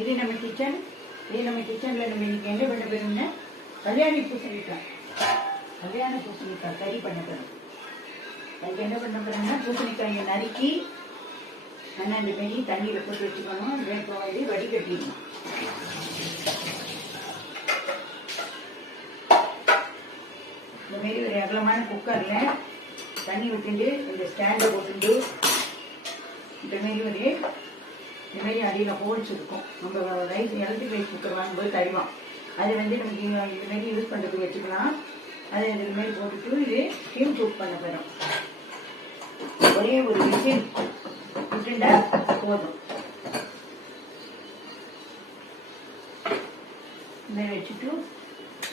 இது நம்ம கிச்சன் இது நம்ம கிச்சனில் நம்ம இன்னைக்கு என்ன பண்ண போறோம்னா கல்யாணி பூசணிக்காய் கல்யாண பூசணிக்காய் கறி பண்ண போறோம். அதுக்கு என்ன பண்ண போறோம்னா பூசணிக்காயை நறுக்கி நல்லா இந்த மாரி தண்ணியில் போட்டு வச்சுக்கணும். வேப்ப வந்து வடிகட்டிடணும். இந்த மாரி ஒரு அகலமான குக்கரில் தண்ணி விட்டுண்டு இந்த ஸ்டாண்டை போட்டுண்டு இந்த மாரி ஒரு நிறைய அடியில் ஹோல்ஸ் இருக்கும் நம்ம ரைஸ் எலக்ட்ரிக் ரைஸ் குக்கர் வாங்கும்போது தருவோம் அதை வந்து நமக்கு இதுமாரி யூஸ் பண்ணுறதுக்கு வச்சுக்கலாம். அதை இதுமாரி மாதிரி போட்டுட்டு இது ஸ்டீம் குக் பண்ண போயிடும் ஒரே ஒரு விசில் விட்டுண்டா போதும். இதை வச்சுட்டு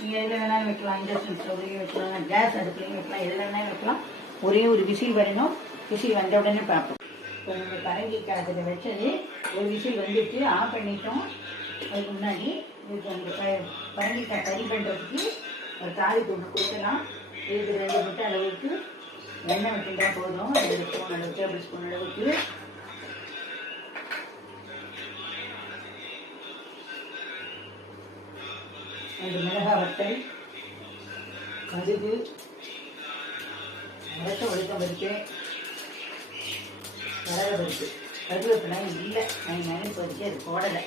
நீங்கள் எதில் வேணாலும் வைக்கலாம். இண்டக்ஷன் ஸ்டவ்லையும் வைக்கலாம். கேஸ் அடுப்புலையும் வைக்கலாம். எதில் வேணாலும் வைக்கலாம். ஒரே ஒரு விசில் வரணும். விசில் வந்த உடனே பார்ப்போம். இப்போ நம்ம பரங்கிக்காய் அதில் வச்சது. ஒரு விசில் வந்துட்டு ஆஃப் பண்ணிட்டோம். அதுக்கு முன்னாடி இதுக்கு அந்த க பரங்கிக்காய் கறி பண்ணுறதுக்கு ஒரு தாளிப்பு ஒன்று கொடுக்கலாம். இதுக்கு ரெண்டு முட்டை அளவுக்கு எண்ணெய் விட்டுட்டா போதும். ரெண்டு ஸ்பூன் அளவு டேபிள் ஸ்பூன் அளவுக்கு. ரெண்டு மிளகாய் வட்டை கடுகு அரைச்ச ஒழுக்கம் பருப்பு கடலை பருப்பு கருவேப்பிலாம் இல்லை. நான் நினைப்பு வச்சு அது போடலை.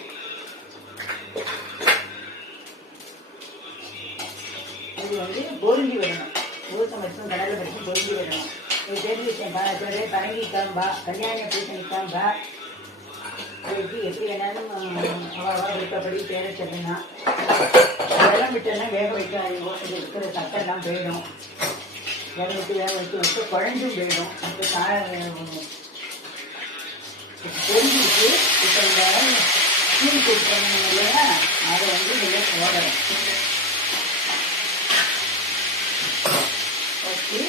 இது வந்து பொருந்தி விடணும் ஊற்ற மட்டும் கடலை பருப்பு பொருந்தி விடணும் ஒரு தெரிஞ்சு வச்சேன் பேர் பரங்கிக்காம்பா கல்யாண பூசணிக்காம்பா அதுக்கு எப்படி வேணாலும் அவா விருப்பப்படி பேர சொல்லலாம். வெள்ளம் விட்டெல்லாம் வேக வைக்க ஓட்டத்தில் இருக்கிற சத்தெல்லாம் போயிடும். வேக விட்டு வேக வைக்க வச்சு குழஞ்சும் போயிடும். அப்போ கா தெரிஞ்சிட்டு இப்போ இந்த சீன் கொடுக்கணும் இல்லையா? அதை வந்து இதில் போடணும். ஓகே.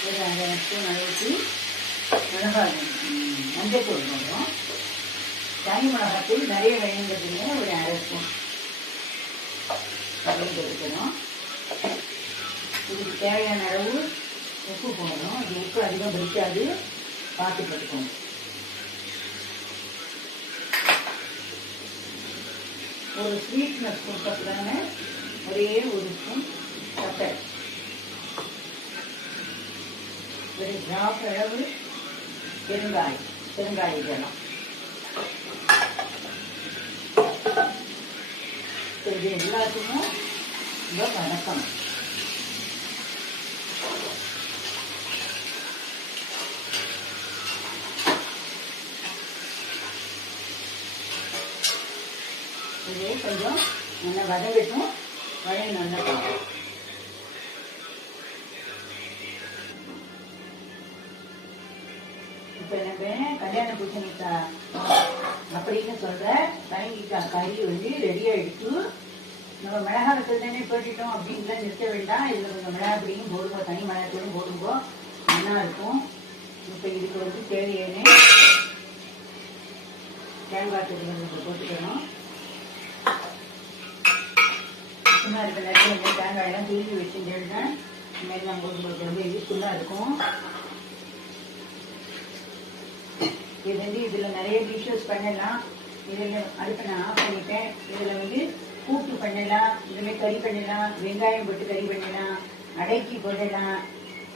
அதை அரை ஸ்பூன் மிளகாய் ம், மஞ்சத்தூள் போடுறோம். தனி மிளகாத்தூள் நிறைய வேணுங்கிறதுல ஒரு அரை ஸ்பூன் கலந்து எடுக்கணும் இதுக்கு தேவையான அளவு உப்பு போடணும். இது உப்பு அதிகம் பிடிக்காது. பார்த்து போட்டுக்கணும் ஒரு ஸ்வீட்னஸ் கொடுக்கறதுக்கான ஒரே ஒரு ஸ்பூன் சர்க்கரை ஒரு டிராப் அளவு பெருங்காயம் பெருங்காய ஜலம் இது எல்லாத்துக்கும் ரொம்ப வணக்கம் இது கொஞ்சம் நல்லா வதங்கட்டும். வதங்கி நல்லா பார்ப்போம். இப்போ எனக்கு கல்யாண பூசணிக்காய் அப்படின்னு சொல்கிற பரங்கிக்காய் கறி வந்து ரெடி ஆயிடுச்சு. நம்ம மிளகாய் வத்தல் தானே போட்டுட்டோம். அப்படின்லாம் நிறுத்த வேண்டாம். இதில் கொஞ்சம் மிளகாய் பொடியும் போடுங்க. தனி மிளகாய் பொடியும் நல்லா இருக்கும். இப்போ இதுக்கு வந்து தேவையான தேங்காய் தூள் போட்டுக்கணும். சும்மா இருக்க நேரத்தில் இந்த தேங்காயெல்லாம் துருவி வச்சுட்டேன்னா இந்த மாதிரி நம்ம உங்களுக்கு ரொம்ப யூஸ்ஃபுல்லாக இருக்கும் இது வந்து இதில் நிறைய டிஷ்ஷஸ் பண்ணலாம் இதில் அடுப்பு நான் ஆஃப் பண்ணிட்டேன் இதில் வந்து கூட்டு பண்ணலாம் இதுமாதிரி கறி பண்ணலாம் வெங்காயம் போட்டு கறி பண்ணலாம் அடைக்கி போடலாம்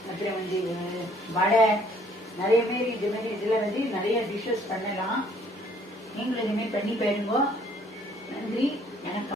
அப்புறம் வந்து வடை நிறைய பேர் இது மாதிரி இதில் வந்து நிறைய டிஷ்ஷஸ் பண்ணலாம் நீங்களும் இதுமாரி பண்ணி பாருங்க நன்றி வணக்கம்